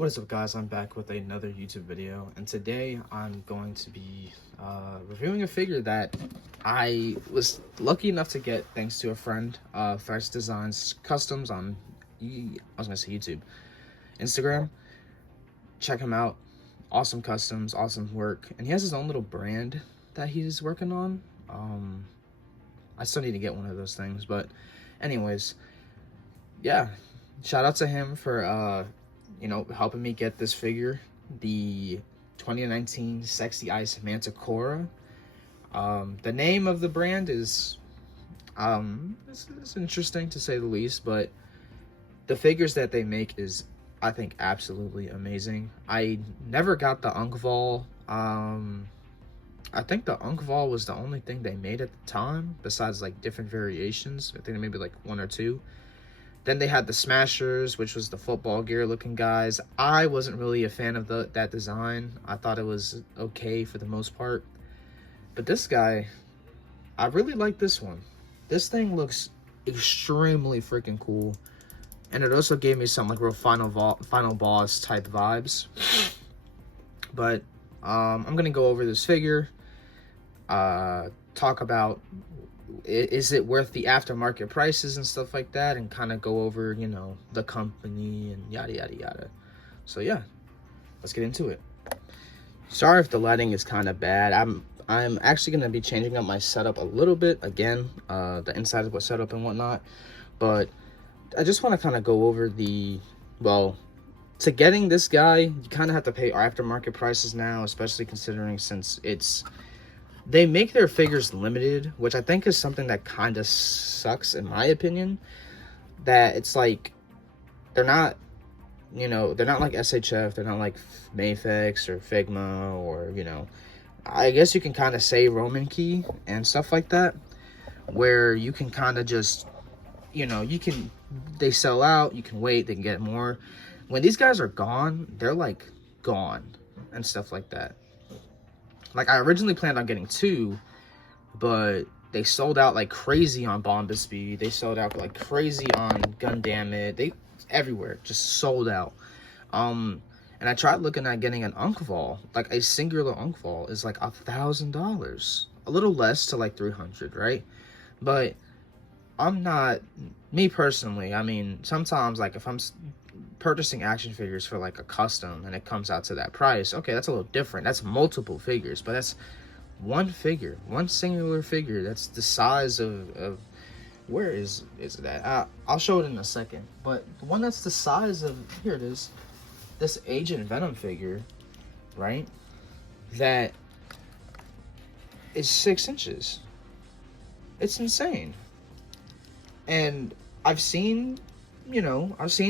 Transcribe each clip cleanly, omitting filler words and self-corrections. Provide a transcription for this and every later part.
What is up, guys? I'm back with another YouTube video, and today I'm going to be reviewing a figure that I was lucky enough to get thanks to a friend. Thrice Designs Customs on YouTube, Instagram. Check him out. Awesome customs, awesome work, and he has his own little brand that he's working on. I still need to get one of those things, but anyways, yeah. Shout out to him for helping me get this figure, the 2019 Sexyice Manticora. The name of the brand is it's interesting to say the least, but the figures that they make is, I think, absolutely amazing. I never got the Unkval. I think the Unkval was the only thing they made at the time, besides like different variations. I think maybe like one or two. Then they had the Smashers, which was the football gear looking guys. I wasn't really a fan of that design. I thought it was okay for the most part. But this guy, I really like this one. This thing looks extremely freaking cool. And it also gave me some like real final boss type vibes. But I'm going to go over this figure. Talk about, is it worth the aftermarket prices and stuff like that, and kind of go over, the company and yada yada yada. So yeah, let's get into it. Sorry if the lighting is kind of bad. I'm actually going to be changing up my setup a little bit again, the inside of what setup and whatnot, but I just want to kind of go over to getting this guy, you kind of have to pay aftermarket prices now, especially considering since they make their figures limited, which I think is something that kind of sucks in my opinion. That it's like, they're not like SHF, they're not like Mayfix or Figma or, I guess you can kind of say Roman Key and stuff like that, where you can kind of just, they sell out, you can wait, they can get more. When these guys are gone, they're like gone and stuff like that. Like, I originally planned on getting two, but they sold out like crazy on Bomba Speed. They sold out like crazy on Gundam. They everywhere just sold out. And I tried looking at getting an Unkval, like a singular Unkval is like $1,000, a little less to like 300, right? But I'm not, me personally. I mean, sometimes like if I'm purchasing action figures for like a custom and it comes out to that price, okay, that's a little different. That's multiple figures, but that's one figure, one singular figure. That's the size of where is it at? I'll show it in a second, but the one that's the size of, here it is, this Agent Venom figure, right? That is 6 inches. It's insane. And I've seen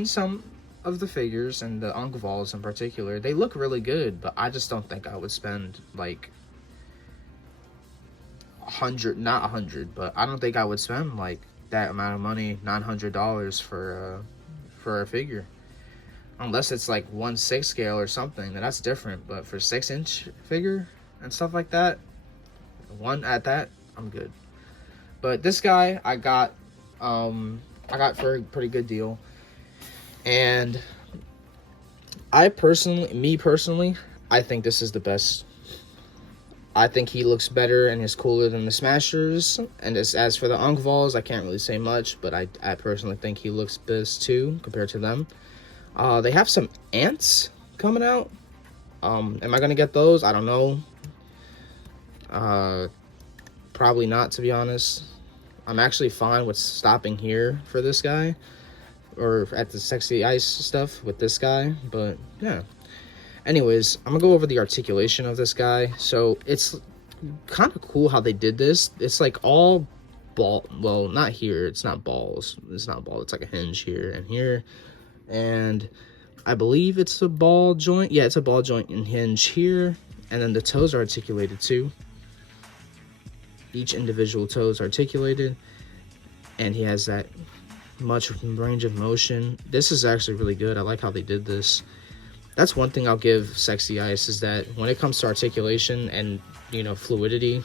some of the figures, and the Unkvals in particular, they look really good, but I just don't think I would spend like not 100, but I don't think I would spend like that amount of money, $900 for a figure, unless it's like 1/6 scale or something. Then that's different. But for 6-inch figure and stuff like that, one at that, I'm good. But this guy I got for a pretty good deal. And me personally, I think this is the best. I think he looks better and is cooler than the Smashers. And as for the Unkvals, I can't really say much, but I personally think he looks best too compared to them. They have some ants coming out. Am I gonna get those? I don't know. Probably not, to be honest. I'm actually fine with stopping here for this guy, or at the Sexyice stuff with this guy, but yeah. Anyways, I'm gonna go over the articulation of this guy. So it's kind of cool how they did this. It's like all ball, well, not here, it's not balls, it's like a hinge here and here, and I believe it's a ball joint. Yeah, it's a ball joint and hinge here, and then the toes are articulated too. Each individual toe is articulated, and he has that much range of motion. This is actually really good. I like how they did this. That's one thing I'll give Sexyice, is that when it comes to articulation and fluidity,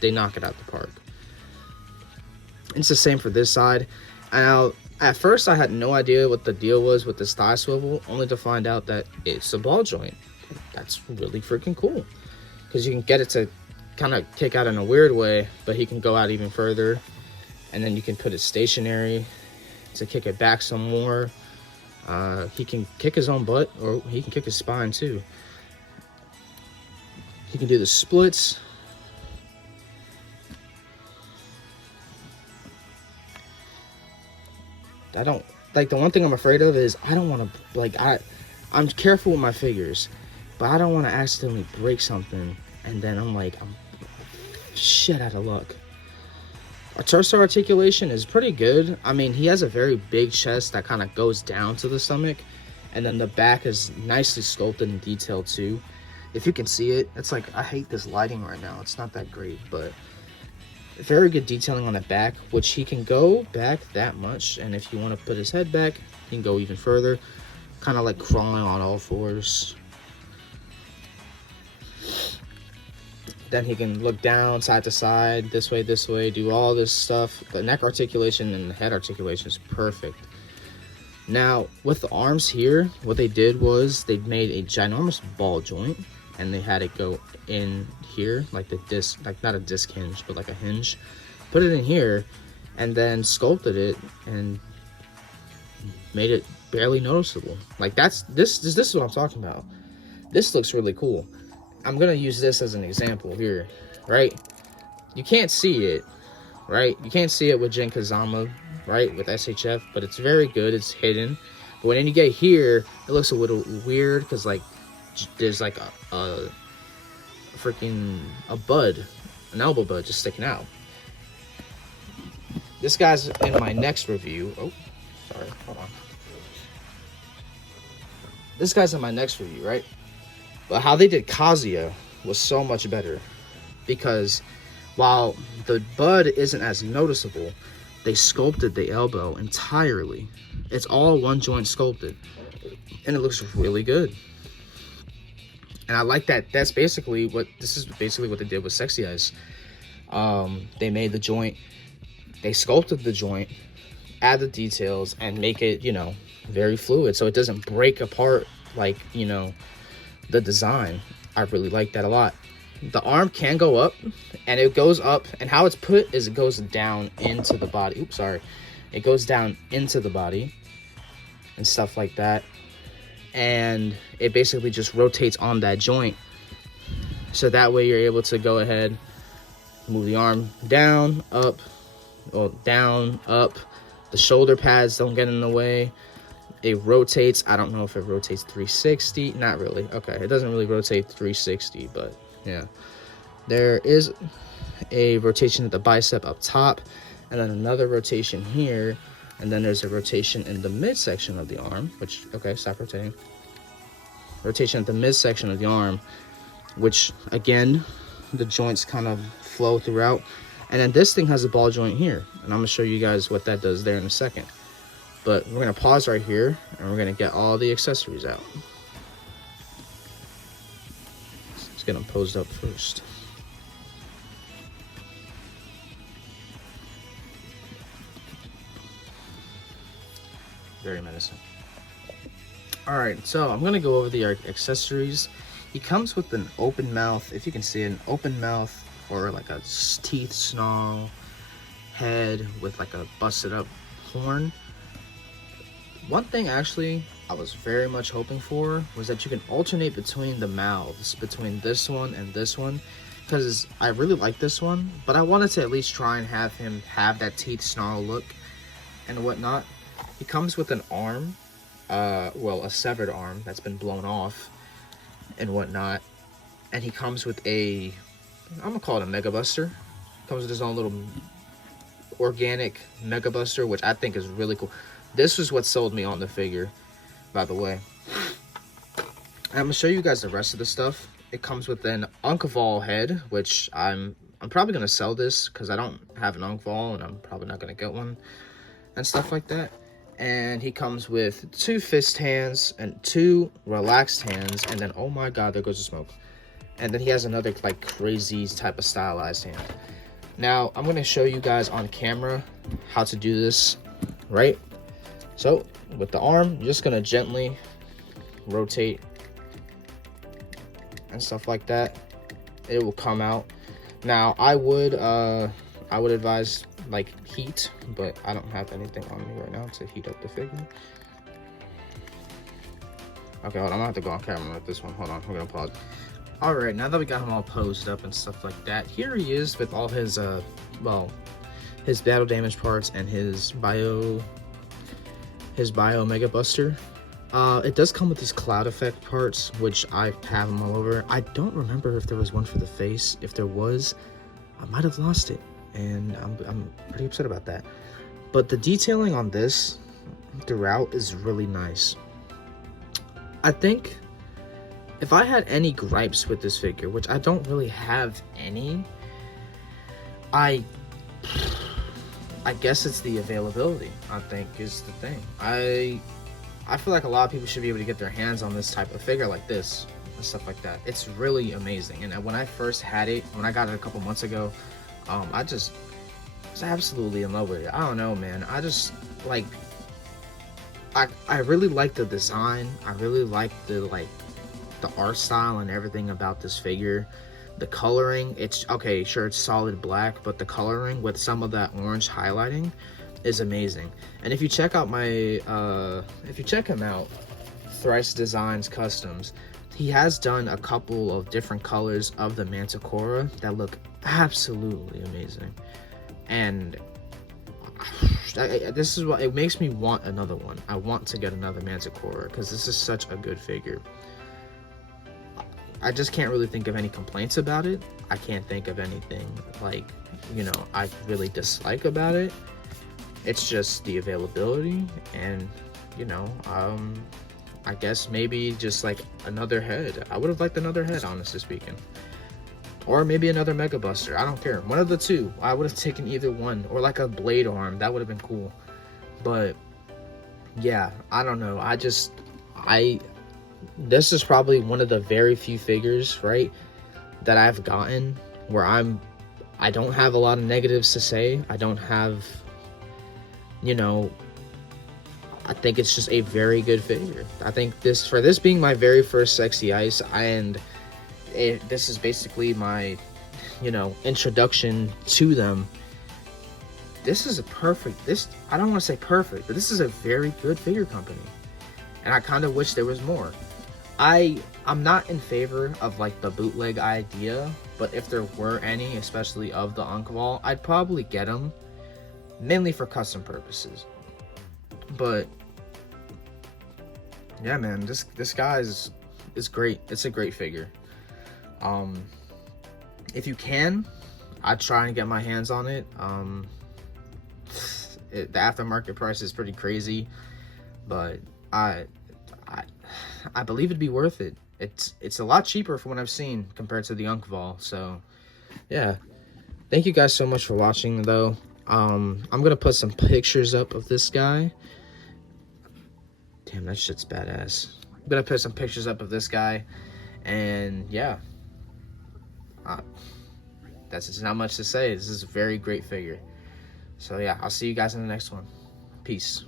they knock it out the park. It's the same for this side. And At first, I had no idea what the deal was with this thigh swivel, only to find out that it's a ball joint. That's really freaking cool, because you can get it to kind of kick out in a weird way, but he can go out even further, and then you can put it stationary to kick it back some more. He can kick his own butt, or he can kick his spine too. He can do the splits. I don't like, the one thing I'm afraid of is I don't want to, like, I'm careful with my figures, but I don't want to accidentally break something and then I'm shit out of luck. Our torso articulation is pretty good. I mean, he has a very big chest that kind of goes down to the stomach, and then the back is nicely sculpted and detailed too. If you can see it, it's like, I hate this lighting right now. It's not that great, but very good detailing on the back, which he can go back that much, and if you want to put his head back, he can go even further, kind of like crawling on all fours. Then he can look down, side to side, this way, do all this stuff. The neck articulation and the head articulation is perfect. Now, with the arms here, what they did was they made a ginormous ball joint, and they had it go in here, like the disc, like not a disc hinge, but like a hinge. Put it in here, and then sculpted it and made it barely noticeable. Like this is what I'm talking about. This looks really cool. I'm gonna use this as an example here, right? You can't see it, right? You can't see it with Jin Kazama, right, with SHF, but it's very good. It's hidden. But when you get here, it looks a little weird because like there's like a freaking bud, an elbow bud just sticking out. This guy's in my next review. Oh, sorry, hold on. This guy's in my next review, right? But how they did Kazuya was so much better, because while the bud isn't as noticeable, they sculpted the elbow entirely. It's all one joint sculpted, and it looks really good. And I like that. This is basically what they did with Sexyice. They made the joint, they sculpted the joint, add the details, and make it, you know, very fluid, so it doesn't break apart like, you know, the design. I really like that a lot. The arm can go up, and it goes up, and how it's put is it goes down into the body. Oops, sorry. It goes down into the body and stuff like that, and it basically just rotates on that joint, so that way you're able to go ahead, move the arm down, up, or down, up. The shoulder pads don't get in the way. It rotates. I don't know if it rotates 360. Not really. Okay, it doesn't really rotate 360, but yeah. There is a rotation at the bicep up top, and then another rotation here, and then there's a rotation in the midsection of the arm, which, okay, stop rotating. Rotation at the midsection of the arm, which, again, the joints kind of flow throughout. And then this thing has a ball joint here, and I'm going to show you guys what that does there in a second. But we're going to pause right here, and we're going to get all the accessories out. Let's get them posed up first. Very menacing. Alright, so I'm going to go over the accessories. He comes with an open mouth, if you can see it, an open mouth, or like a teeth snarl head with like a busted up horn. One thing actually I was very much hoping for was that you can alternate between the mouths, between this one and this one, because I really like this one, but I wanted to at least try and have him have that teeth snarl look and whatnot. He comes with an arm, well, a severed arm that's been blown off and whatnot, and he comes with a, I'm gonna call it a Mega Buster. Comes with his own little organic Mega Buster, which I think is really cool. This is what sold me on the figure, by the way. I'm gonna show you guys the rest of the stuff. It comes with an Unkval head, which I'm probably gonna sell this because I don't have an Unkval and I'm probably not gonna get one and stuff like that. And he comes with 2 fist hands and 2 relaxed hands, and then, oh my god, there goes the smoke. And then he has another like crazy type of stylized hand. Now I'm gonna show you guys on camera how to do this, right? So with the arm, you're just gonna gently rotate and stuff like that. It will come out. Now I would advise like heat, but I don't have anything on me right now to heat up the figure. Okay, hold on, I'm gonna have to go on camera with this one. Hold on, we're gonna pause. All right, now that we got him all posed up and stuff like that, here he is with all his well, his battle damage parts and his bio Mega Buster. It does come with these cloud effect parts, which I have them all over. I don't remember if there was one for the face. If there was, I might have lost it, and I'm pretty upset about that. But the detailing on this throughout is really nice. I think if I had any gripes with this figure, which I don't really have any, I guess it's the availability, I think, is the thing. I feel like a lot of people should be able to get their hands on this type of figure like this and stuff like that. It's really amazing. And when I first had it, when I got it a couple months ago, I just was absolutely in love with it. I don't know, man. I just like, I really like the design. I really like the art style and everything about this figure. The coloring, it's okay, sure, it's solid black, but the coloring with some of that orange highlighting is amazing. And if you check out my if you check him out, Thrice Designs Customs, he has done a couple of different colors of the Manticora that look absolutely amazing. And this is what it makes me want another one. I want to get another Manticora because this is such a good figure. I just can't really think of any complaints about it. I can't think of anything like, you know, I really dislike about it. It's just the availability, and you know, I guess maybe just like another head. I would have liked another head, honestly speaking, or maybe another Mega Buster. I don't care, one of the two. I would have taken either one, or like a blade arm. That would have been cool. But yeah, I don't know. This is probably one of the very few figures, right, that I've gotten where I don't have a lot of negatives to say. I don't have, you know, I think it's just a very good figure. I think for this being my very first Sexyice, and this is basically my, you know, introduction to them. This is a perfect, I don't want to say perfect, but this is a very good figure company. And I kind of wish there was more. I'm not in favor of like the bootleg idea, but if there were any, especially of the Unkval, I'd probably get them, mainly for custom purposes. But yeah, man, this guy is great. It's a great figure. If you can, I'd try and get my hands on it. The aftermarket price is pretty crazy, but I believe it'd be worth it. It's a lot cheaper from what I've seen compared to the Unkval. So yeah, thank you guys so much for watching though. I'm gonna put some pictures up of this guy. Damn, that shit's badass. I'm gonna put some pictures up of this guy, and yeah, that's just not much to say. This is a very great figure. So yeah, I'll see you guys in the next one. Peace.